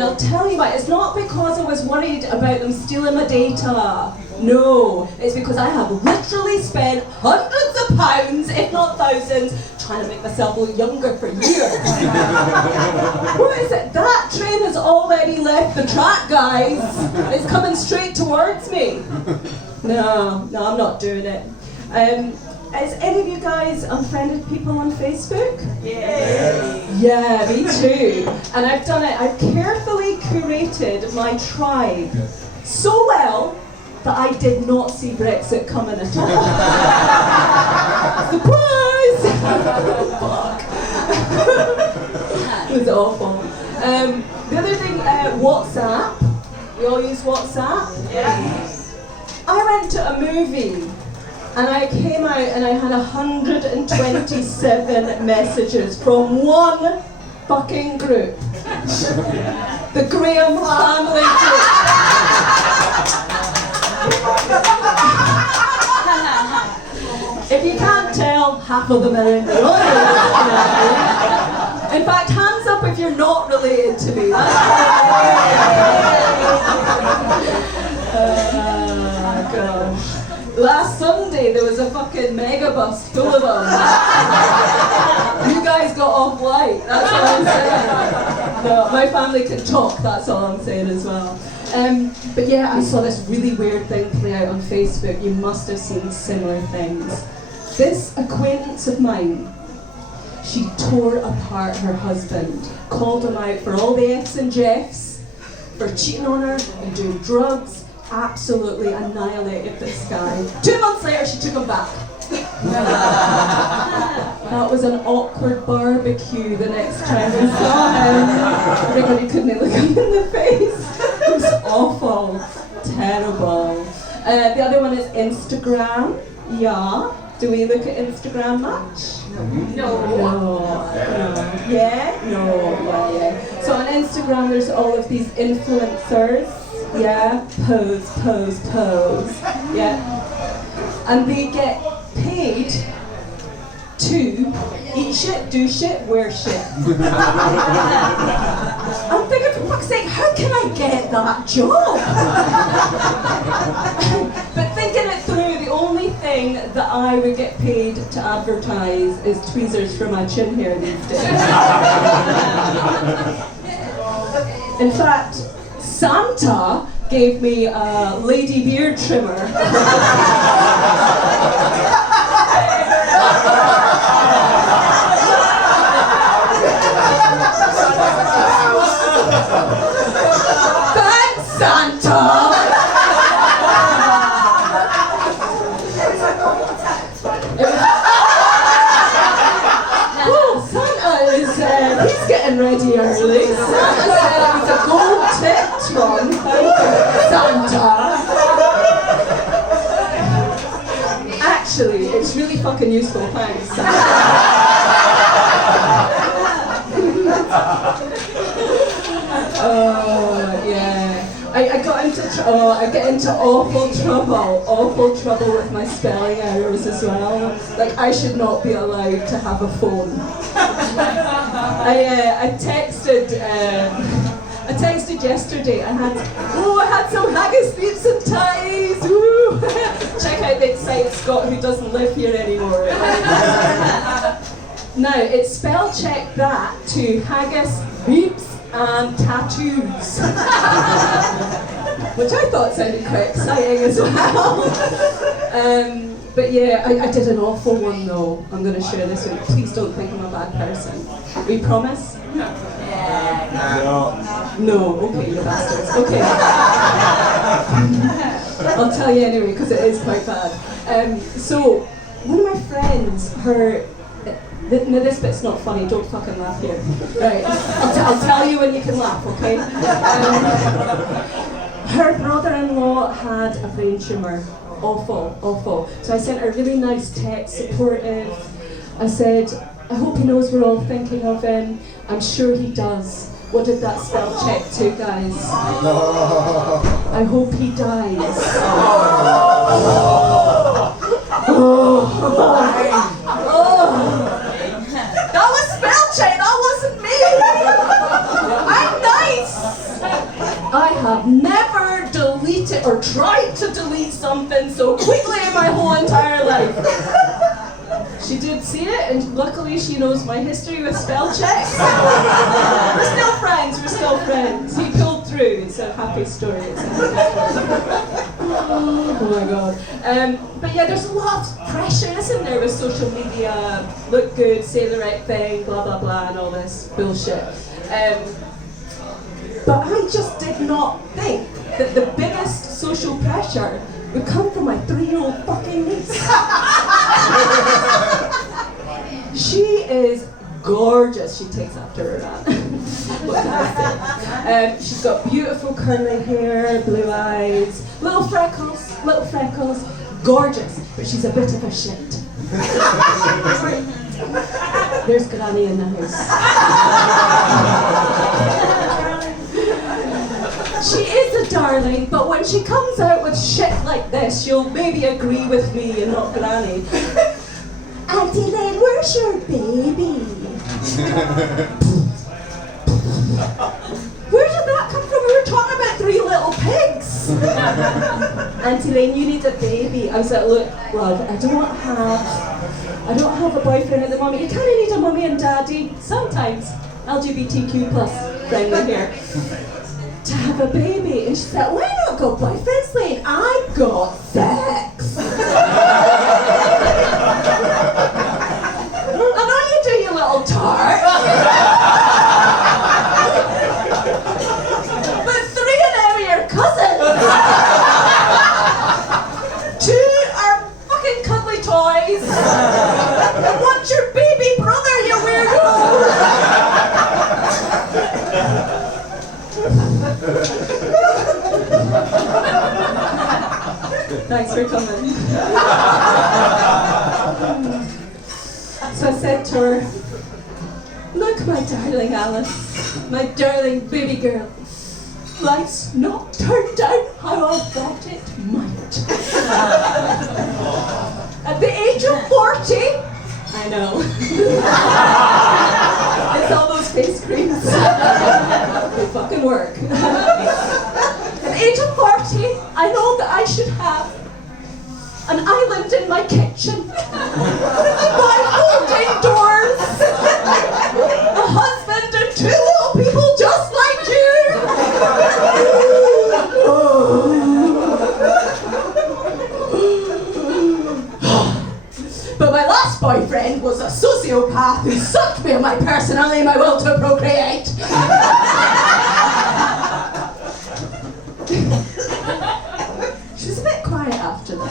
And I'll tell you why. It's not because I was worried about them stealing my data. No, it's because I have literally spent hundreds of pounds, if not thousands, trying to make myself look younger for years. What is it? That train has already left the track, guys. It's coming straight towards me. No, I'm not doing it. Has any of you guys unfriended people on Facebook? Yeah, me too. And I've done it. I've carefully curated my tribe so well that I did not see Brexit coming at all. Surprise! Fuck. It was awful. The other thing, WhatsApp. We all use WhatsApp? Yeah. I went to a movie and I came out and I had 127 messages from one fucking group. The Graham family group. If you can't tell, half of them are in the audience. In fact, hands up if you're not related to me. Gosh. Last Sunday there was a fucking megabus full of them. You guys got off light, that's all I'm saying. No, my family can talk, that's all I'm saying as well. But yeah, I saw this really weird thing play out on Facebook. You must have seen similar things. This acquaintance of mine, she tore apart her husband, called him out for all the F's and Jeffs, for cheating on her and doing drugs, absolutely annihilated this guy. 2 months later, she took him back. That was an awkward barbecue the next time we saw him. Everybody couldn't look him in the face. It was awful, terrible. The other one is Instagram. Yeah. Do we look at Instagram much? No. Yeah? No. Yeah. So on Instagram, there's all of these influencers. Yeah. Pose. Yeah. And they get paid to eat shit, do shit, wear shit. I'm thinking, for fuck's sake, how can I get that job? But thinking it through, the only thing that I would get paid to advertise is tweezers for my chin hair these days. In fact, Santa gave me a lady beard trimmer. Thanks, Santa! Santa is, he's getting ready early. Santa said it was a gold tipped one. Santa. Actually, it's really fucking useful, thanks, Santa. Yeah. I get into awful trouble with my spelling errors as well. Like, I should not be allowed to have a phone. I texted yesterday. I had some haggis, beeps and ties. Woo! Check out that site, Scott, who doesn't live here anymore. Now, it's spell check that to haggis, beeps and tattoos. Which I thought sounded quite exciting as well. But yeah, I did an awful one though. I'm going to share this with you. Please don't think I'm a bad person. We promise? No, okay, you bastards. Okay. I'll tell you anyway, because it is quite bad. So, one of my friends, no, this bit's not funny, don't fucking laugh here. Right, I'll tell you when you can laugh, okay? Her brother-in-law had a brain tumour. Awful. So I sent her a really nice text, supportive. I said, I hope he knows we're all thinking of him. I'm sure he does. What did that spell check to, guys? I hope he dies. That was spell check, that wasn't me! I'm nice! or tried to delete something so quickly in my whole entire life. She did see it, and luckily she knows my history with spell checks. We're still friends. He pulled through. It's a happy story. Oh my god. But yeah, there's a lot of pressure, isn't there, with social media? Look good, say the right thing, blah blah blah, and all this bullshit. But I just did not think that the biggest social pressure would come from my 3-year-old fucking niece. She is gorgeous. She takes after her aunt. What can I say? She's got beautiful curly hair, blue eyes, little freckles, gorgeous, but she's a bit of a shit. There's Granny in the house. She is a darling, but when she comes out with shit like this, she'll maybe agree with me and not Granny. Auntie Lynn, where's your baby? Where did that come from? We were talking about 3 little pigs. Auntie Lynn, you need a baby. I was like, look, love, I don't have a boyfriend at the moment. You kind of need a mummy and daddy. Sometimes LGBTQ plus friendly here. To have a baby. And she said, why not go boyfriends, Lane? I've got sex. I know you do, you little tart. But 3 of them are your cousins. 2 are fucking cuddly toys. And what's your baby brother, you weirdo? Thanks for coming. So I said to her, look, my darling Alice, my darling baby girl, life's not turned out how I thought it might. At the age of 40, I know. It's all those face creams. They fucking work. At the age of 40, I know that I should have an island in my kitchen, my folding doors, a husband and 2 little people just like you. But my last boyfriend was a sociopath who sucked me of my personality and my will to procreate. She was a bit quiet after that.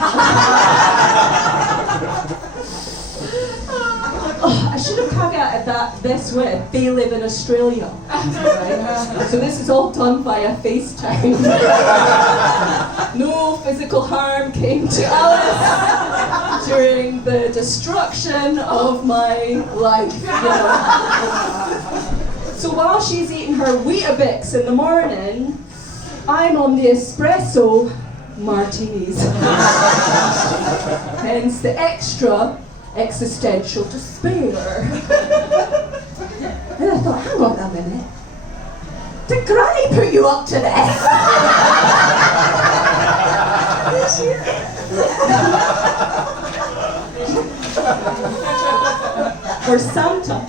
I should have caveated that this way. They live in Australia. Right? So this is all done via FaceTime. No physical harm came to Alice during the destruction of my life. You know? So while she's eating her Weetabix in the morning, I'm on the espresso martinis. Hence the extra existential despair. And I thought, hang on a minute. Did Granny put you up to this? Or Santa.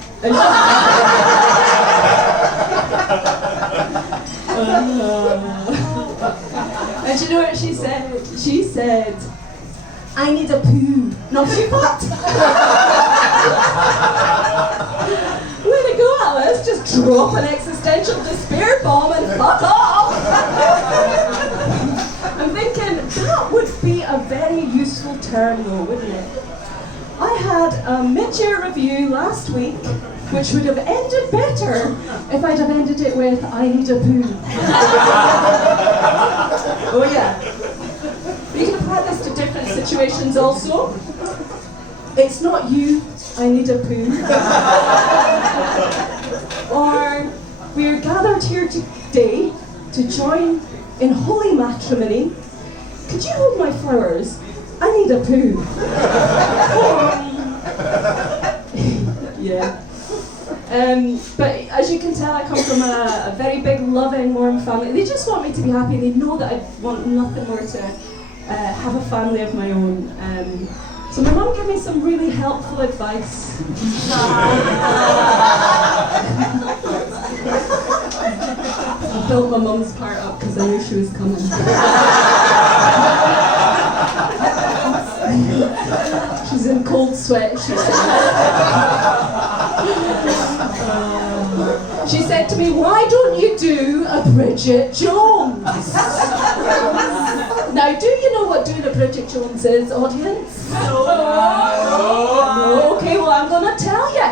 And you know what she said? She said, I need a poo. No, she what? Way to go, Alice. Just drop an existential despair bomb and fuck off. I'm thinking, that would be a very useful term though, wouldn't it? I had a mid-year review last week, which would have ended better if I'd have ended it with, I need a poo. Oh yeah. You can apply this to different situations also. It's not you, I need a poo. Or, we're gathered here today to join in holy matrimony. Could you hold my flowers? I need a poo. Yeah. But as you can tell, I come from a very big, loving, warm family. They just want me to be happy. They know that I want nothing more to have a family of my own. So my mum gave me some really helpful advice. I built my mum's part up because I knew she was coming. She's in cold sweat, she said. She said to me, "Why don't you do a Bridget Jones?" Now, do you know what doing a Bridget Jones is, audience? No. Okay, well, I'm going to tell you.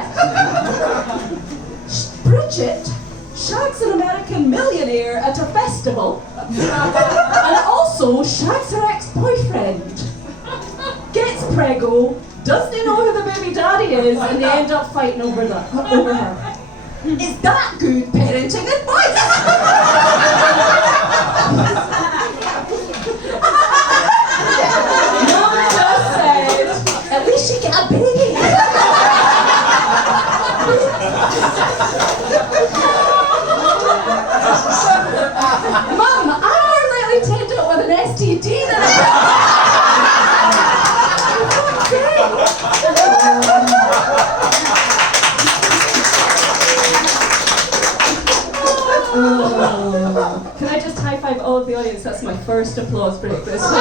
Bridget shags an American millionaire at a festival and also shags her ex-boyfriend. Gets preggo, doesn't know who the baby daddy is, and they end up fighting over her. Is that good parenting advice? Mum just said, at least she get a baby. Mum, I'm more likely to end up with an STD than a Can I just high five all of the audience? That's my first applause break this week.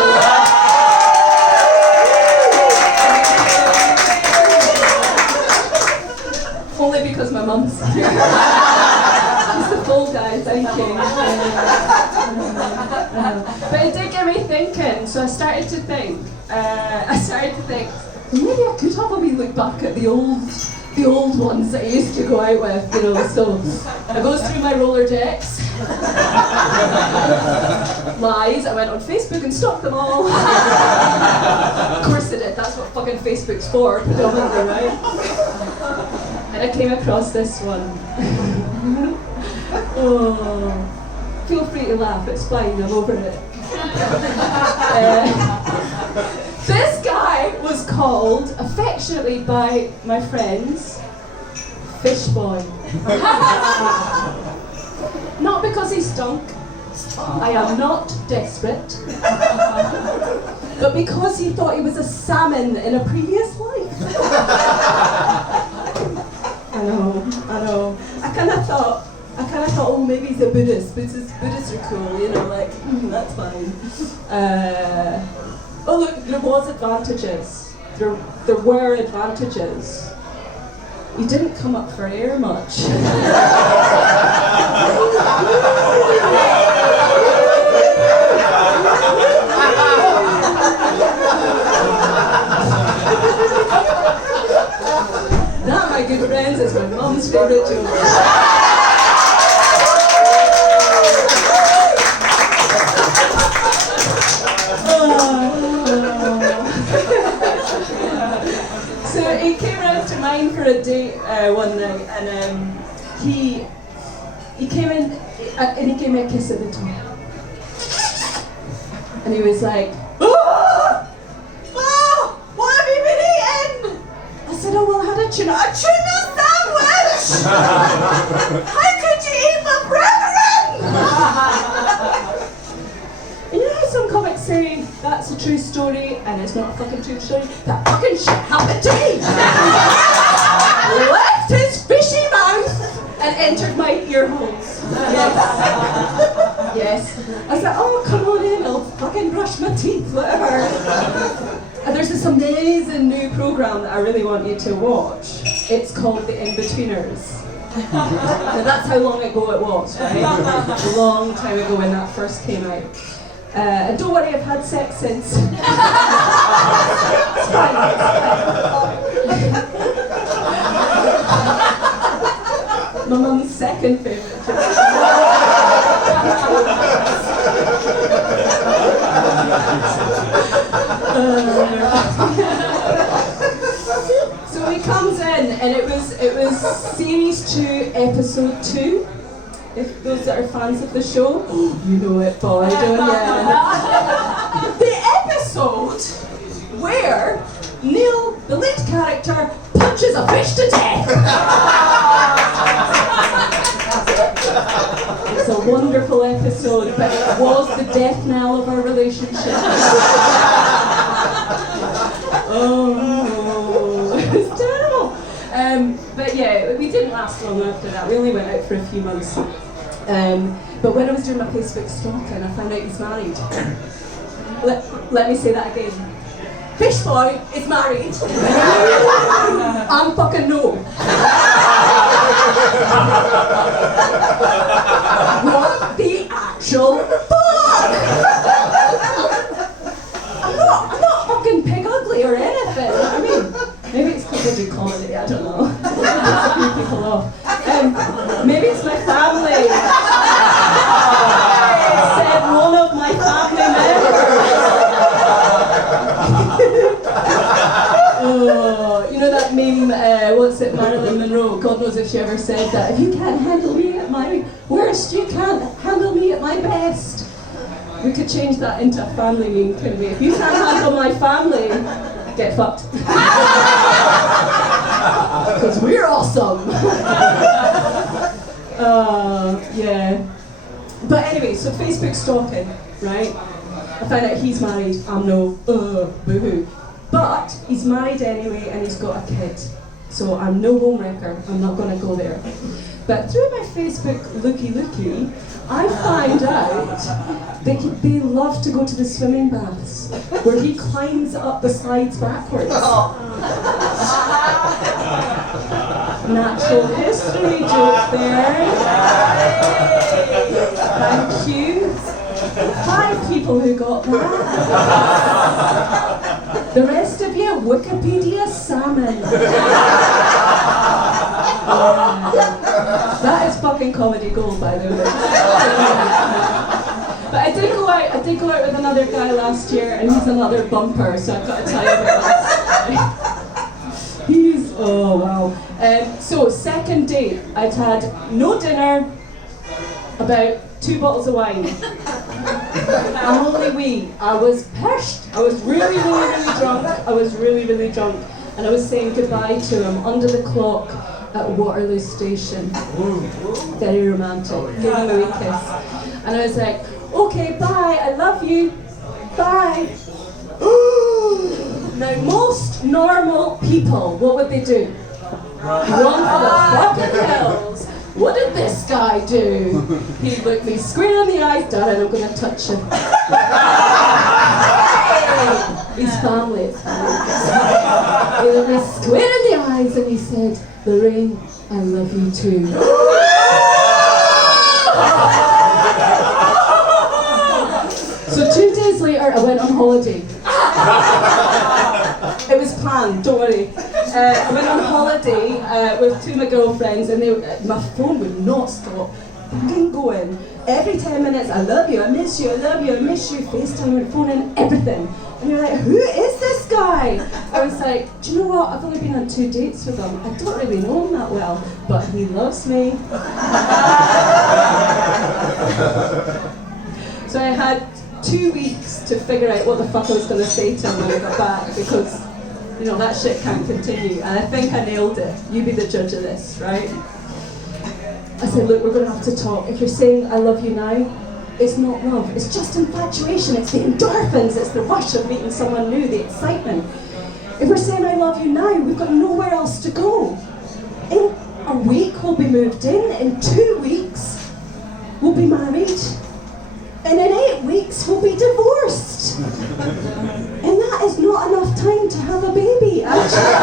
Only because my mum's here. She's the full guy, thank you. But it did get me thinking, so I started to think, maybe I could have a wee look back at the old ones that I used to go out with, you know, so I goes through my Rolodex. Lies, I went on Facebook and stalked them all. Of course I did, that's what fucking Facebook's for, predominantly, right? And I came across this one. Oh, feel free to laugh, it's fine, I'm over it. This guy was called, affectionately by my friends, Fish Boy. Not because he stunk, I am not desperate, but because he thought he was a salmon in a previous life. I know. I kind of thought, oh, maybe he's a Buddhist. Buddhists are cool, you know, like, that's fine. Oh look, there was advantages. There were advantages. He didn't come up for air much. That, my good friends, is my mum's favourite joke. So he came round to mine for a date one night, and he came in and he gave me a kiss at the top, and he was like, "Oh, what have you been eating?" I said, "Oh well, I had a tuna sandwich." "How could you eat my brethren?" And you know how some comics say that's a true story and it's not a fucking true story? That fucking shit happened to me! Left his fishy mouth and entered my ear holes. Yes. I said, "Oh, come on in, I'll fucking brush my teeth, whatever." And there's this amazing new programme that I really want you to watch. It's called The In-Betweeners. Now that's how long ago it was, right? A long time ago when that first came out. And don't worry, I've had sex since. It's fine. My mum's second favourite joke. So he comes in, and it was series 2, episode 2. If those that are fans of the show, you know it, boy, don't you? The episode where Neil, the lead character, punches a fish to death. wonderful episode, but it was the death knell of our relationship. Oh, it was terrible. But yeah, we didn't last long after that. We only went out for a few months. But when I was doing my Facebook stalking, I found out he's married. Let me say that again. Fish boy is married. I'm fucking no. What the actual fuck? I'm not fucking pig ugly or anything. I mean, maybe it's because I do comedy, I don't know. It's a few people off. Maybe it's my family. Said one of my family members. Oh, you know that meme, what's it, Marilyn Monroe? God knows if she ever said that. If you can't handle me at my worst, you can't handle me at my best. We could change that into a family meme, couldn't we? If you can't handle my family, get fucked. Because we're awesome. Yeah. But anyway, so Facebook stalking, right? I found out he's married. I'm no, boo-hoo. But he's married anyway and he's got a kid. So I'm no homewrecker, I'm not going to go there. But through my Facebook looky, I find out that they love to go to the swimming baths, where he climbs up the slides backwards. Natural history joke there. Thank you. 5 people who got that. The rest of you, Wikipedia salmon. That is fucking comedy gold, by the way. But I did go out with another guy last year, and he's another bumper, so I've got to tell you about this. Oh wow. So second date, I'd had no dinner, about 2 bottles of wine. I'm only wee. I was pissed. I was really drunk. And I was saying goodbye to him under the clock at Waterloo Station. Very romantic. Gave him a wee kiss. And I was like, okay, bye, I love you. Bye. Now, most normal people, what would they do? Run for the fucking hills. What did this guy do? He looked me square in the eyes, darling, I'm going to touch him. He's family, it's family. He looked me square in the eyes and he said, Lorraine, I love you too. So 2 days later, I went on holiday. It was planned, don't worry. I went on holiday with 2 of my girlfriends, and my phone would not stop fucking going. Every 10 minutes, I love you, I miss you, I love you, I miss you, FaceTime and phone and everything. And you're like, who is this guy? I was like, do you know what? I've only been on 2 dates with him. I don't really know him that well, but he loves me. So I had 2 weeks to figure out what the fuck I was going to say to him when I got back, because you know, that shit can't continue. And I think I nailed it. You be the judge of this, right? I said, look, we're going to have to talk. If you're saying I love you now, it's not love. It's just infatuation. It's the endorphins. It's the rush of meeting someone new, the excitement. If we're saying I love you now, we've got nowhere else to go. In a week, we'll be moved in. In 2 weeks, we'll be married. And in 8 weeks, we'll be divorced. And that is not enough time to have a baby, actually.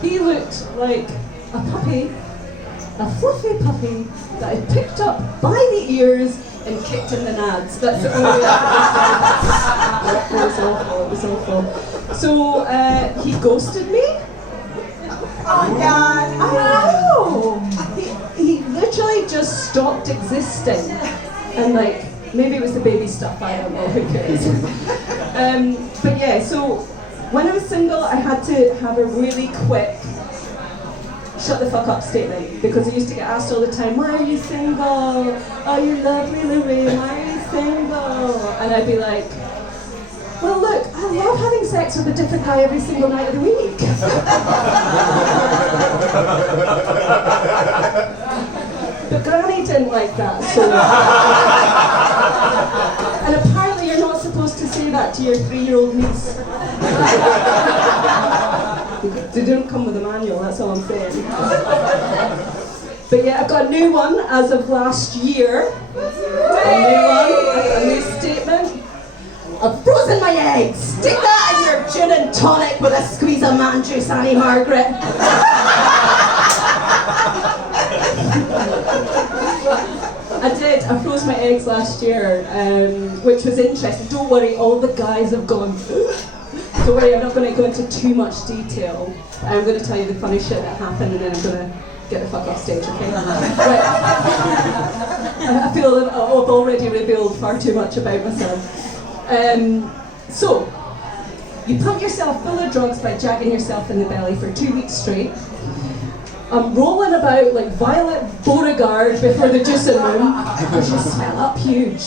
He looked like a puppy, a fluffy puppy that I picked up by the ears and kicked in the nads. That's the only way I could describe it. It was awful. So he ghosted me. Oh God! I know. He literally just stopped existing, and like maybe it was the baby stuff. I don't know. Who cares? But yeah. So when I was single, I had to have a really quick shut the fuck up statement, because I used to get asked all the time, why are you single? Oh, you're lovely, Lorraine. Why are you single? And I'd be like, Well, look, I love having sex with a different guy every single night of the week. But Granny didn't like that, so... And apparently you're not supposed to say that to your 3-year-old niece. They didn't come with a manual, that's all I'm saying. But yeah, I've got a new one as of last year. A new statement. I've frozen my eggs. Stick that in your gin and tonic with a squeeze of man juice, Annie Margaret. I froze my eggs last year, which was interesting. Don't worry, all the guys have gone. Don't worry, I'm not going to go into too much detail. I'm going to tell you the funny shit that happened, and then I'm going to get the fuck off stage, okay? Right. I feel that I've already revealed far too much about myself. So, you pump yourself full of drugs by jagging yourself in the belly for 2 weeks straight. I'm rolling about like Violet Beauregard before the juicing room because you swell up huge.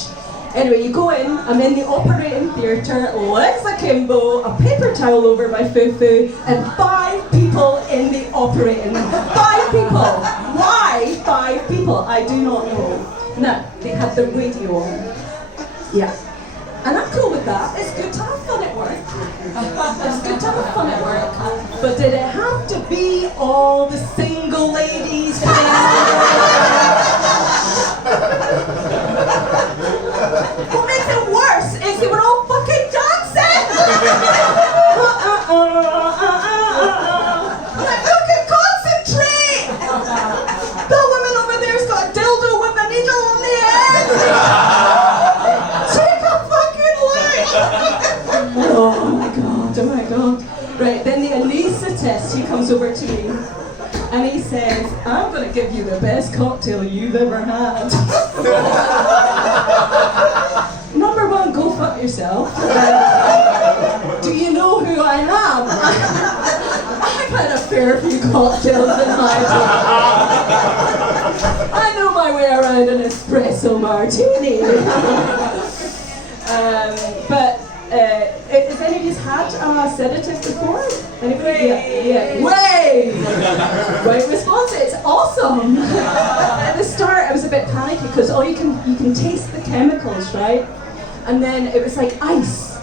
Anyway, you go in, I'm in the operating theatre, legs akimbo, a paper towel over my foo-foo, and 5 people in the operating room. 5 people! Why 5 people? I do not know. Now, they had the radio on. Yeah. And I'm cool with that. It's good to have fun at work. It's good to have fun at work. But did it have to be all the single ladies? What makes it worse is they were all fucking dancing! I'm like, you can concentrate! That woman over there's got a dildo with a needle on the end! Oh my god. Right, then the anaesthetist, he comes over to me and he says, I'm going to give you the best cocktail you've ever had. Number 1, go fuck yourself. Do you know who I am? I've had a fair few cocktails in my day. I know my way around an espresso martini. Has any of you had a sedative before? Anybody? Yeah. Way! Right response, it's awesome! At the start I was a bit panicky because you can taste the chemicals, right? And then it was like ice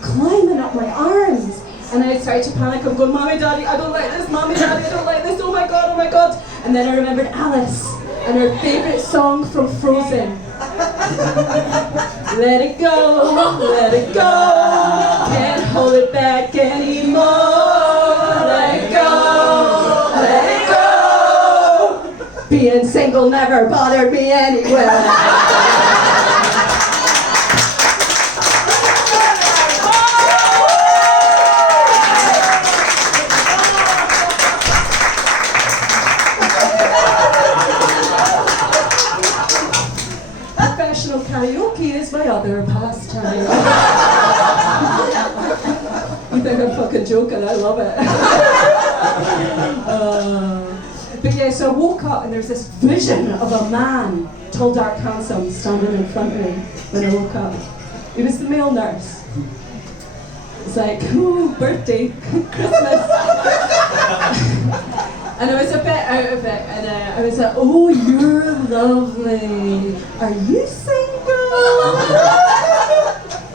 climbing up my arms. And I started to panic, I'm going, Mommy, Daddy, I don't like this, Mommy, Daddy, I don't like this, oh my god, oh my god. And then I remembered Alice and her favourite song from Frozen. Let it go, let it go, can't hold it back anymore. Let it go, let it go. Being single never bothered me anyway. Karaoke is my other pastime. You think I'm fucking joking, I love it. But yeah, so I woke up and there's this vision of a man, tall, dark, handsome, standing in front of me when I woke up. He was the male nurse. It's like, ooh, birthday, Christmas. And I was a bit out of it, and I was like, oh, you're lovely. Are you single?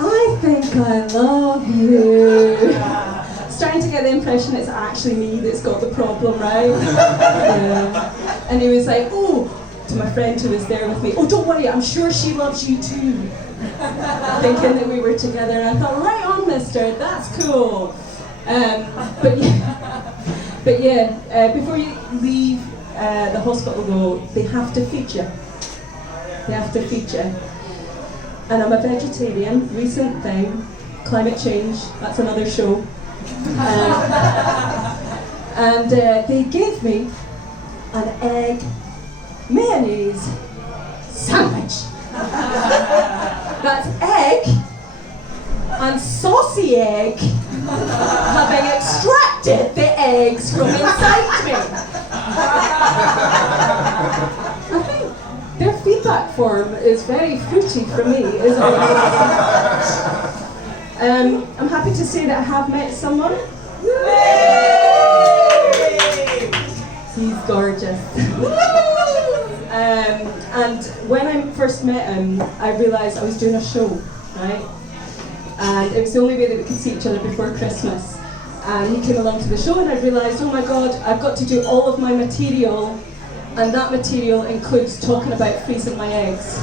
I think I love you. Starting to get the impression it's actually me that's got the problem, right? Yeah. And he was like, oh, to my friend who was there with me, oh, don't worry, I'm sure she loves you too. Thinking that we were together, and I thought, right on, mister, that's cool. But yeah, before you leave the hospital though, they have to feed you. They have to feed you. And I'm a vegetarian, recent thing, climate change, that's another show. And they gave me an egg mayonnaise sandwich. That's egg and saucy egg having extracted the eggs from inside me. I think their feedback form is very fruity for me, isn't it? I'm happy to say that I have met someone. He's gorgeous. And when I first met him, I realised I was doing a show, right? And it was the only way that we could see each other before Christmas. And he came along to the show and I realised, oh my God, I've got to do all of my material, and that material includes talking about freezing my eggs.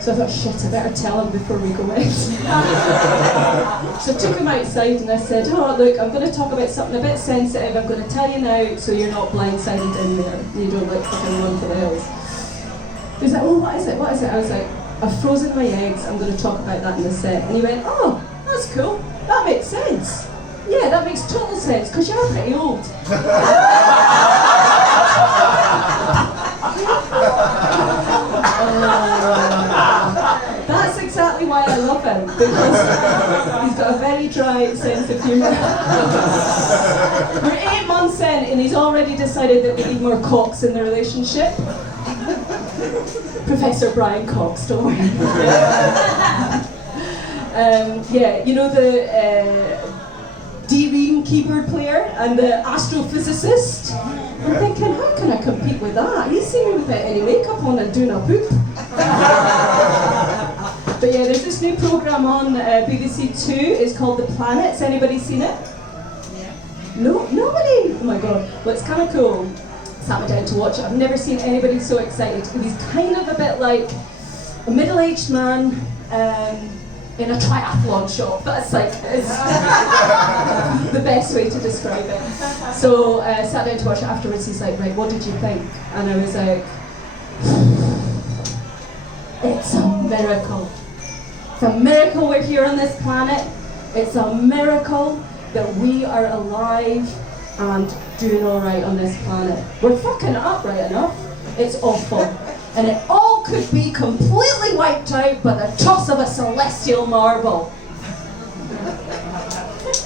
So I thought, shit, I better tell him before we go in. So I took him outside and I said, oh look, I'm going to talk about something a bit sensitive, I'm going to tell you now so you're not blindsided in there. You don't like fucking run for the hills. He was like, oh, what is it? What is it? I was like, I've frozen my eggs, I'm going to talk about that in the set. And he went, oh, that's cool, that makes sense. Yeah, that makes total sense, because you're pretty old. That's exactly why I love him, because he's got a very dry sense of humour. We're 8 months in and he's already decided that we need more Cox in the relationship. Professor Brian Cox, don't worry. Yeah, you know the D-Ream keyboard player and the astrophysicist? I'm thinking, how can I compete with that? He's seen me without any makeup on and doing a poop. But yeah, there's this new programme on BBC Two. It's called The Planets. Anybody seen it? Yeah. No, nobody? Oh my God. Well, it's kind of cool. Sat me down to watch it. I've never seen anybody so excited. He's kind of a bit like a middle-aged man in a triathlon shop. That's like it's the best way to describe it. So I sat down to watch it afterwards. He's like, right, what did you think? And I was like, it's a miracle. It's a miracle we're here on this planet. It's a miracle that we are alive and doing all right on this planet. We're fucking it up right enough. It's awful. And it all could be completely wiped out by the toss of a celestial marble.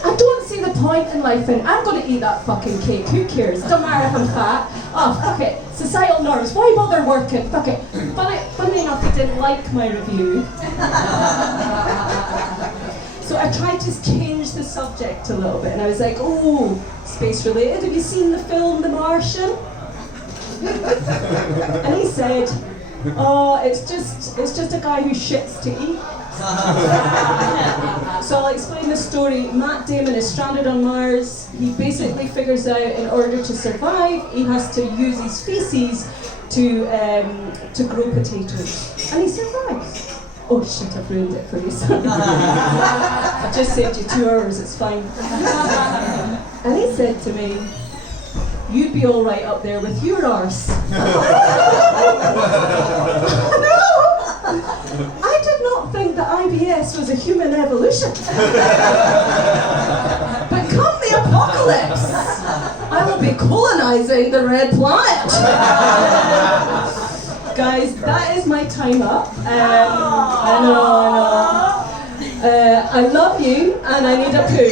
I don't see the point in life in, I'm going to eat that fucking cake, who cares? Don't matter if I'm fat. Oh, fuck it. Societal norms, why bother working? Fuck it. Funny enough, he didn't like my review. So I tried to change the subject a little bit, and I was like, oh, space related, have you seen the film The Martian? And he said, oh, it's just a guy who shits to eat. So I'll explain the story. Matt Damon is stranded on Mars. He basically figures out in order to survive, he has to use his feces to grow potatoes. And he survives. Oh shit, I've ruined it for you, son. I've just saved you 2 hours, it's fine. And he said to me, you'd be all right up there with your arse. No! I did not think that IBS was a human evolution. But come the apocalypse, I will be colonizing the red planet. Guys, that is my time up. I know. I love you and I need a poo.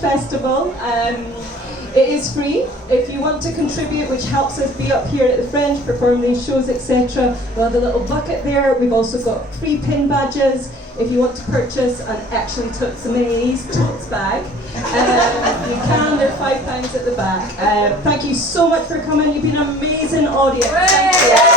Festival. It is free. If you want to contribute, which helps us be up here at the Fringe, perform these shows, etc., we'll have a little bucket there. We've also got free pin badges. If you want to purchase an actually totes amaze totes bag, you can. They're £5 at the back. Thank you so much for coming. You've been an amazing audience. Thank you.